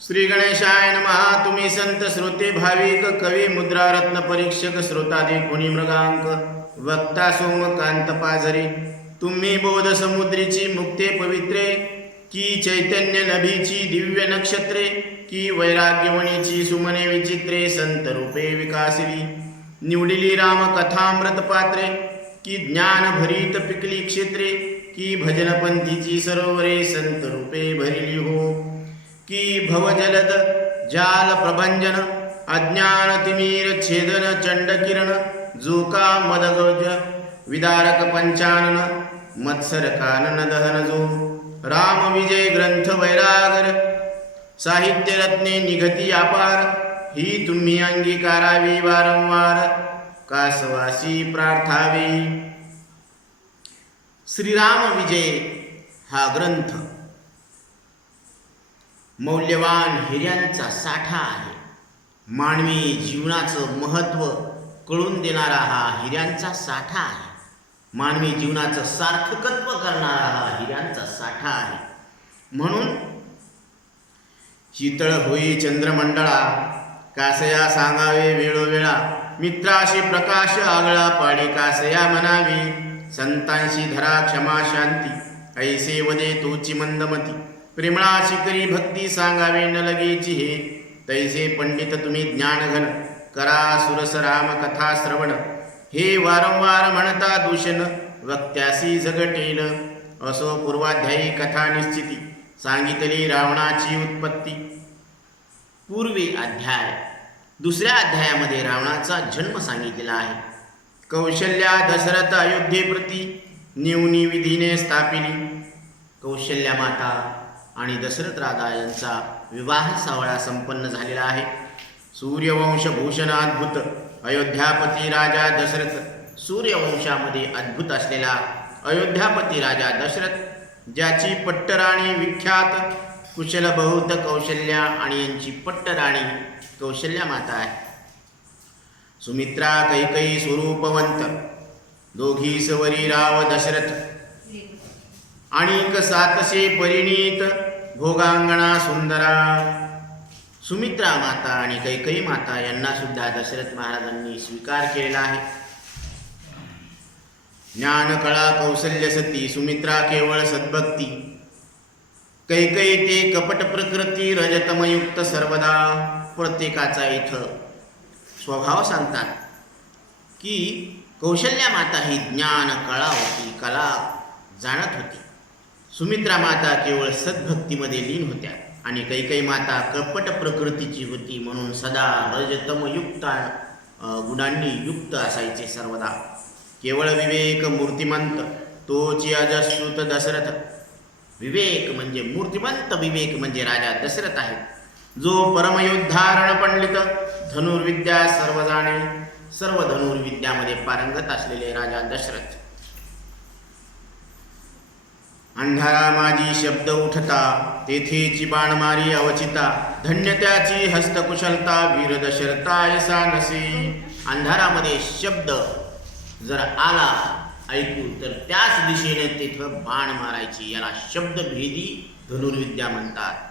श्री गणेशाय नमः. तुम्ही संत श्रोते भाविक कवी मुद्रारत्न परीक्षक श्रोतादी कोणी मृगांक वक्ता सोमकांत पाझरी. तुम्ही बोध समुद्रीची मुक्ते पवित्रे की चैतन्य नभीची दिव्य नक्षत्रे की वैराग्यवणीची सुमने विचित्रे संत रूपे विकासिली निवडिली राम कथामृत पात्रे की ज्ञान भरीत पिकली क्षेत्रे की भजनपंथीची सरोवरे संत रूपे भरिली हो. की भवजलद जाल प्रभंजन अज्ञान तिमीर छेदन चंड किरण जोका मदगज विदारक पंचानन मत्सर कानन दहन जो. राम विजय ग्रंथ वैरागर साहित्य रत्ने निघती अपार ही तुम्ही अंगीकारावी वारंवार. कासवासी प्रार्थावी श्रीराम विजय हा ग्रंथ. मौल्यवान हिऱ्यांचा साठा आहे. मानवी जीवनाचं महत्त्व कळून देणारा हा हिऱ्यांचा साठा आहे. मानवी जीवनाचं सार्थकत्व करणारा हा हिऱ्यांचा साठा आहे. म्हणून शीतळ होई चंद्रमंडळा कासया सांगावे वेळोवेळा मित्राशी प्रकाश आगळा पाडी कासया म्हणावी संतांशी धरा क्षमा शांती. ऐसे वदे तोची मंदमती. प्रेमळा शिकरी भक्ती सांगावे न लगेची हे. तैसे पंडित तुम्ही ज्ञानघन. करा सुरस राम कथा श्रवण. हे वारंवार म्हणता दूषण. वक्त्यासी झगटेल. असो पूर्वाध्यायी कथा निश्चिती. सांगितली रावणाची उत्पत्ती. पूर्वी अध्याय. दुसऱ्या अध्यायामध्ये रावणाचा जन्म सांगितलेला आहे. कौशल्या दशरथ अयोध्येप्रती निवनी विधीने स्थापिली. कौशल्या माता आणि दशरथ राजा यांचा विवाह सोहळा संपन्न झालेला आहे. सूर्यवंशभूषण अद्भुत अयोध्यापती राजा दशरथ सूर्यवंशामध्ये अद्भुत असलेला अयोध्यापती राजा दशरथ ज्याची पट्टराणी विख्यात कुशल बहुत कौशल्या आणि यांची पट्टराणी कौशल्या माता आहे. सुमित्रा कैकई स्वरूपवंत दोघी सवरी राव दशरथ। आणिक सातशे परिणीत भोगांगणा सुंदरा। सुमित्रा माता आणि कैकई माता यांना सुद्धा दशरथ महाराजांनी स्वीकार केलेला आहे. ज्ञानकळा कौशल्य सती सुमित्रा केवळ सद्भक्ती। कैकई ते कपट प्रकृती रजतमयुक्त सर्वदा। प्रत्येकाचा इथं स्वभाव सांगतात की कौशल्या माता ही ज्ञान कळा होती कला जाणत होती. सुमित्रा माता केवळ सद्भक्तीमध्ये लीन होत्या आणि कैकई माता कपट प्रकृतीची होती म्हणून सदा रजतमयुक्त गुणांनी युक्त असायचे सर्वदा. केवळ विवेक मूर्तिमंत तोची अजस्तुत दशरथ. विवेक म्हणजे मूर्तिमंत विवेक म्हणजे राजा दशरथ आहे जो परमयोद्धारण पंडित धनुर्विद्या सर्व जाणे सर्व धनुर्विद्यामध्ये पारंगत असलेले राजा दशरथ. अंधारा माझी शब्द उठता तेथेची बाणमारी अवचिता धन्य त्याची हस्तकुशलता वीर दशरथा ऐसा नसे. अंधारामध्ये शब्द जर आला ऐकू तर त्याच दिशेने तिथं बाण मारायची याला शब्दभेदी धनुर्विद्या म्हणतात.